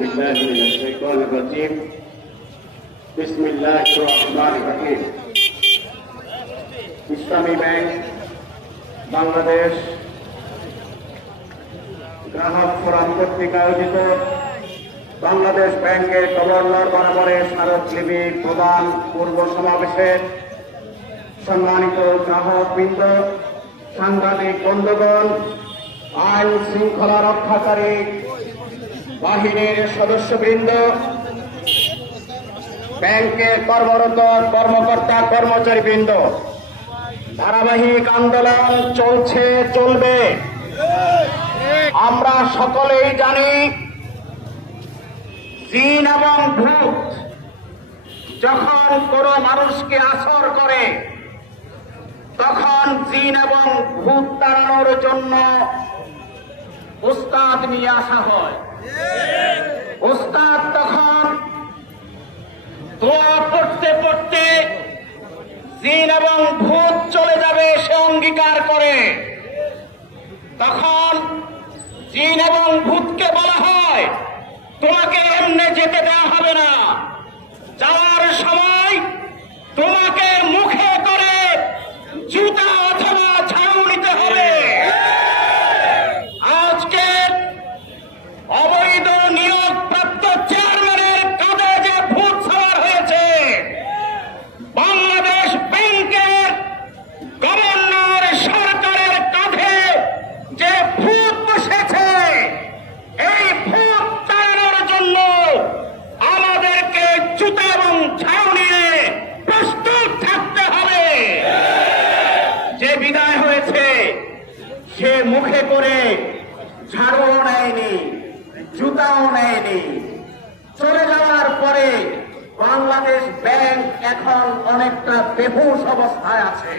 بالله من الشيطان الرجيم بسم الله الرحمن الرحيم ইসলামী bank Bangladesh গ্রাহক forum কর্তৃক আয়োজিত বাংলাদেশ ব্যাংকের গভর্নর বরাবরের স্মারকলিপি প্রদান পূর্ব সমাবেশে সম্মানিত গ্রাহকবৃন্দ, সাংবাদিক বন্ধুগণ, আইন শৃঙ্খলা রক্ষাকারী বাহিনীর সদস্যবৃন্দ, ব্যাংকের কর্মরত কর্মকর্তা কর্মচারীবৃন্দ, ধারাবাহিক আন্দোলন চলছে, চলবে। আমরা সকলেই জানি জিন এবং ভূত যখন কোনো মানুষকে আসর করে তখন জিন এবং ভূত তাড়ানোর জন্য উস্তাদ নিয়ে আসা হয়। উস্তাদ তখন দোয়া পড়তে পড়তে জিন এবং ভূত চলে যাবে সে অঙ্গীকার করে। তখন জিন এবং ভূতকে বলা হয়, তোমাকে এমনি যেতে দেওয়া হবে না, যাওয়ার সময় তোমাকে মুখে করে জুতা অথবা ঝাড়ু নিতে হবে। আজকে অবৈধ নিয়োগপ্রাপ্ত চেয়ারম্যানের কাঁধে যে ভূত সওয়ার হয়েছে, বাংলাদেশ ব্যাংকের গভর্নর সরকারের কাঁধে যে ভূত বসেছে, এই ভূত তাড়ানোর জন্য আমাদেরকে জুতা এবং ঝাড়ু নিয়ে প্রস্তুত থাকতে হবে। যে বিদায় হয়েছে সে মুখে করে ঝাড়ুও নেয়নি, জুতাও নেয়নি। চলে যাওয়ার পরে বাংলাদেশ ব্যাংক এখন অনেকটা বেহুশ অবস্থায় আছে।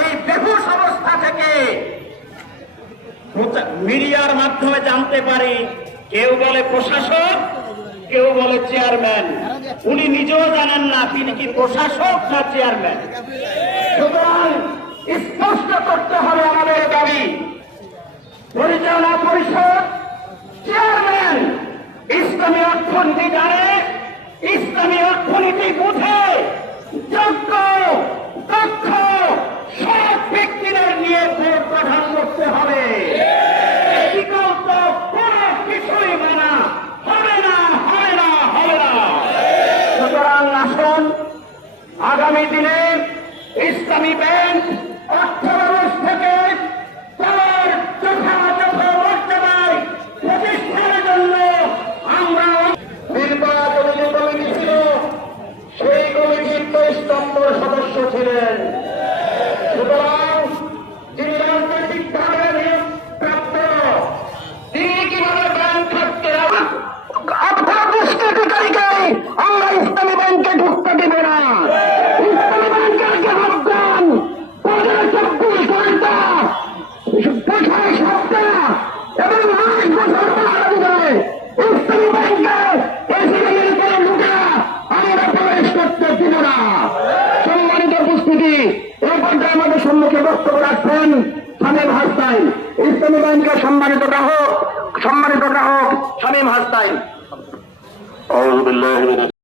এই বেহুশ অবস্থা থেকে মিডিয়ার মাধ্যমে জানতে পারি, কেউ বলে প্রশাসক, কেউ বলে চেয়ারম্যান। উনি নিজেও জানেন না তিনি কি প্রশাসক না চেয়ারম্যান। সুতরাং স্পষ্ট করতে হবে আমাদের দাবি, পরিচালনা পরিষদ চেয়ারম্যান ইসলামী অর্থনীতি জানে, ইসলামী অর্থনীতি বুঝে, যোগ্য দক্ষ সব ব্যক্তিদের নিয়ে ভোট গঠন করতে হবে। বিকল্প কোনো কিছুই মানা হবে না, হবে না, হবে না। সুতরাং আসুন আগামী দিনে ইসলামী ব্যাংক অর্থ ব্যবস্থাকে তার যথাযথ মর্যাদায় প্রতিষ্ঠার জন্য আমরা নির্বাচনী যে কমিটি ছিল সেই কমিটির 23 নম্বর সদস্য ছিলেন। সুতরাং যিনি রাজনৈতিকভাবে নিয়োগপ্রাপ্ত তিনি কিভাবে ব্যাংক থাকতে আপনার দুষ্কৃতিকারীকে আমরা ইসলামী ব্যাংকে ঢুকতে দেব না। ইসলামী ব্যাংকের যে অবদান 24 ঘন্টা 28 সপ্তাহ এবং 8 বছর পাহারা দিবে ইসলামী ব্যাংকে এসিডেন্টের কোনো লোকেরা আমরা প্রবেশ করতে দিব না। সম্মানিত উপস্থিতি, এই পর্যায়ে আমাদের সম্মুখে বক্তব্য রাখছেন শামীম হাসান, ইসলামী ব্যাংকের সম্মানিত গ্রাহক শামীম হাসান।